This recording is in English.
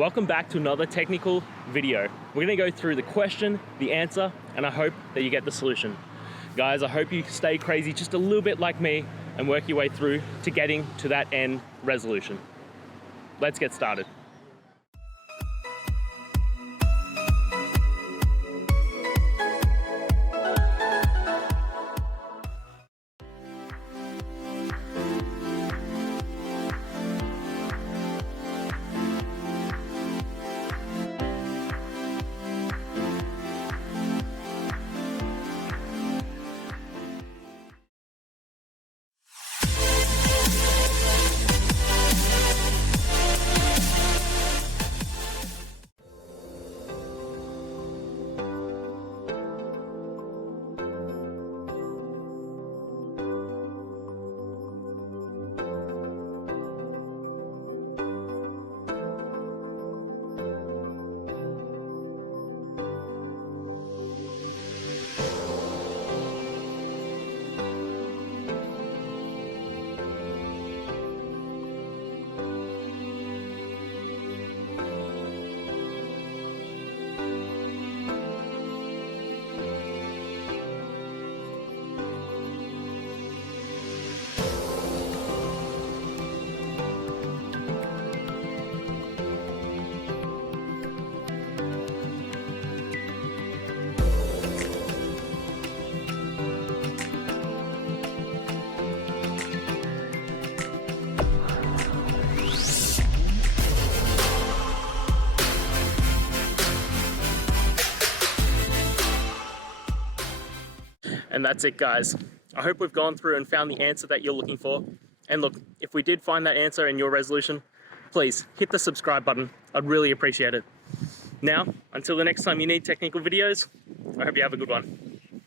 Welcome back to another technical video. We're gonna go through the question, the answer, and I hope that you get the solution. Guys, I hope you stay crazy just a little bit like me and work your way through to getting to that end resolution. Let's get started. And that's it, guys. I hope we've gone through and found the answer that you're looking for. And look, if we did find that answer in your resolution, please hit the subscribe button. I'd really appreciate it. Now, until the next time you need technical videos, I hope you have a good one.